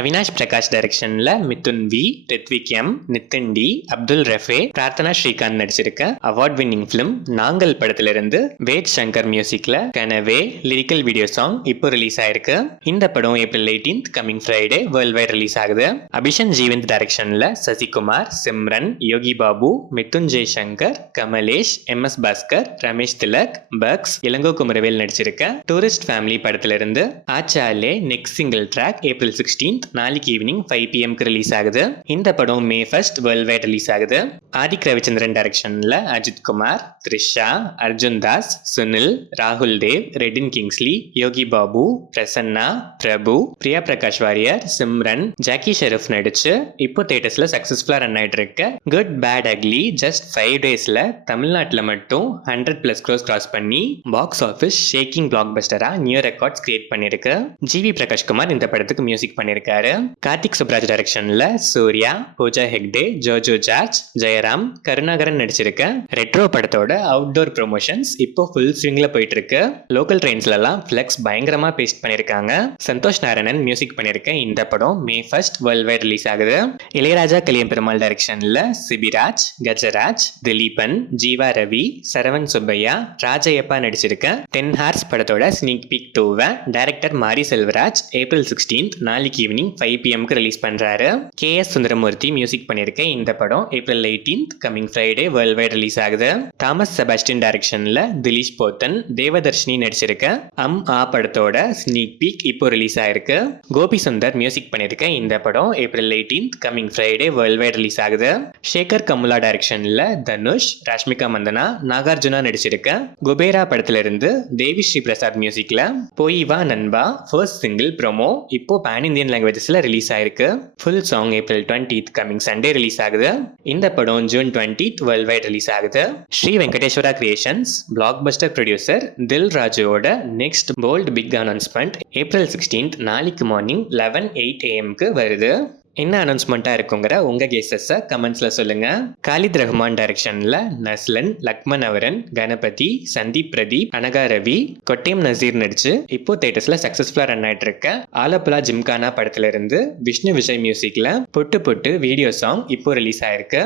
அவினாஷ் பிரகாஷ் டைரக்ஷன்ல Mithun V, Rithvik M, Nithin T, Abdul Rafe, Prarthana Srikanth நடிச்சிருக்க award winning film Naangal படத்திலிருந்து வேத் சங்கர் மியூசிக்ல கனவே லிரிக்கல் வீடியோ சாங் இப்போ ரிலீஸ் ஆயிருக்கு. இந்த படம் April 18 coming Friday world wide release ஆகுது. அபிஷன் ஜீவந்த் டைரக்ஷன்ல சசிகுமார், சிம்ரன், யோகி பாபு, மிதுன் ஜெய்சங்கர், கமலேஷ், எம்.எஸ். பாஸ்கர், ரமேஷ் திலக், பக்ஸ், இளங்கோ குமரவேல் நடிச்சிருக்க டூரிஸ்ட் ஃபேமிலி படத்திலிருந்து ஆச்சாலே நெக்ஸ்ட் சிங்கிள் ட்ராக் ஏப்ரல் 16 நாளைக்கு ஈவினிங் 5 PM ரிலீஸ் ஆகுது. இந்த படம் May 1 வேர்ல்ட் வைட் ரிலீஸ் ஆகுது. ஆதிக் ரவிச்சந்திரன் டைரக்ஷன்ல அஜித் குமார், த்ரிஷா, அர்ஜுன் தாஸ், சுனில், ராகுல் தேவ், ரெடின் கிங்ஸ்லி, யோகி பாபு, பிரசன்னா, பிரபு, பிரியா பிரகாஷ் வாரியர், சிம்ரன், ஜாக்கி ஷெரீப் நடிச்சு இப்போ தியேட்டர்ஸ்ல சக்சஸ்ஃபுல்லா ரன் ஆயிட்டு இருக்கு. குட் பேட் அக்லி ஜஸ்ட் 5 டேஸ்ல தமிழ்நாட்டில் மட்டும் 100+ crores கிராஸ் பண்ணி பாக்ஸ் ஆஃபீஸ் ஷேக்கிங் பிளாக் பஸ்டரா நியூ ரெக்கார்ட்ஸ் கிரியேட் பண்ணிருக்கு. ஜிவி பிரகாஷ்குமார் இந்த படத்துக்கு மியூசிக் பண்ணியிருக்காரு. கார்த்திக் சுப்ராஜ் டைரக்ஷன்ல சூர்யா, பூஜா ஹெக்டே, ஜோஜோ ஜார்ஜ், ஜெயராம், கருணாகரன் நடிச்சிருக்க ரெட்ரோ படத்தோட அவுட்டோர் ப்ரொமோஷன்ஸ் இப்போ ஃபுல் ஸ்விங்ல போயிட்டு இருக்கு. லோக்கல் ட்ரெயின்ஸ்ல எல்லாம் ஃபிளெக்ஸ் பயங்கரமா பேஸ்ட் பண்ணிருக்காங்க. சந்தோஷ் நாராயணன் மியூசிக் பண்ணிருக்க இந்த படம் May 1 வேர்ல்ட் வைட் ரிலீஸ் ஆகுது. இளையராஜா கலியம் பெருமாள் டைரக்ஷன்ல சிபிராஜ், கஜராஜ், திலீபன், ஜீவா ரவி, சரவன் சுப்பையா, ராஜயப்பா நடிச்சிருக்க 10 Hours படத்தோட ஸ்னீக் பீக் 2 டைரக்டர் மாரி செல்வராஜ் ஏப்ரல் 16 நாளைக்கு ஈவினிங் 5 PM ரிலீஸ் பண்றாரு. KS சுந்தரமூர்த்தி மியூசிக் பண்ணிருக்க இந்த படம் April 18 coming Friday world wide release ஆகுது. தாமஸ் செபாஸ்டின் டைரக்ஷன்ல திலீஷ் போத்தன், தேவதர்ஷினி நடிச்சிருக்க படத்தோட ஸ்னீக் பீக் இப்போ ரிலீஸ் ஆயிருக்கு. கோபி சுந்தர் மியூசிக் பண்ணிருக்க இந்த படம் April 18 coming Friday world wide release ஆகுது. சேகர் கமுலா டைரக்ஷன்ல தனுஷ், ராஷ்மிகா மந்தனா, நாகார்ஜுனா நடிச்சிருக்க குபேரா படத்துல இருந்து தேவி ஸ்ரீ பிரசாத் மியூசிக்ல போய் வா நண்பா ஃபர்ஸ்ட் சிங்கிள் ப்ரோமோ இப்போ பேன் இந்தியன் லாங்குவேஜஸ்ல ரிலீஸ் ஆயிருக்கு. Full song April 20 coming Sunday release ஆகுது. இந்த படம் ஜூன் 20 வேர்ல்ட் வைட் ரிலீஸ் ஆகுது. Sri Venkateswara Creations blockbuster producer Dil ராஜுவோட next bold big announcement April 16 நாளைக்கு மார்னிங் 11:08 AM வருது. என்ன அனௌன்ஸ்மெண்ட்டாக இருக்குங்கிற உங்கள் கெஸஸை கமெண்ட்ஸில் சொல்லுங்கள். காலித் ரஹ்மான் டைரக்ஷனில் நஸ்லன், லக்மன் அவரன், கணபதி, சந்தீப் பிரதீப், அனகா ரவி, கொட்டேம் நசீர் நடிச்சு இப்போ தியேட்டர்ஸில் சக்ஸஸ்ஃபுல்லாக ரன் ஆகிட்டு இருக்க ஆலப்புழா ஜிம்கானா படத்துல இருந்து விஷ்ணு விஷய் மியூசிக்கில் பொட்டு பொட்டு வீடியோ சாங் இப்போ ரிலீஸ் ஆயிருக்கு.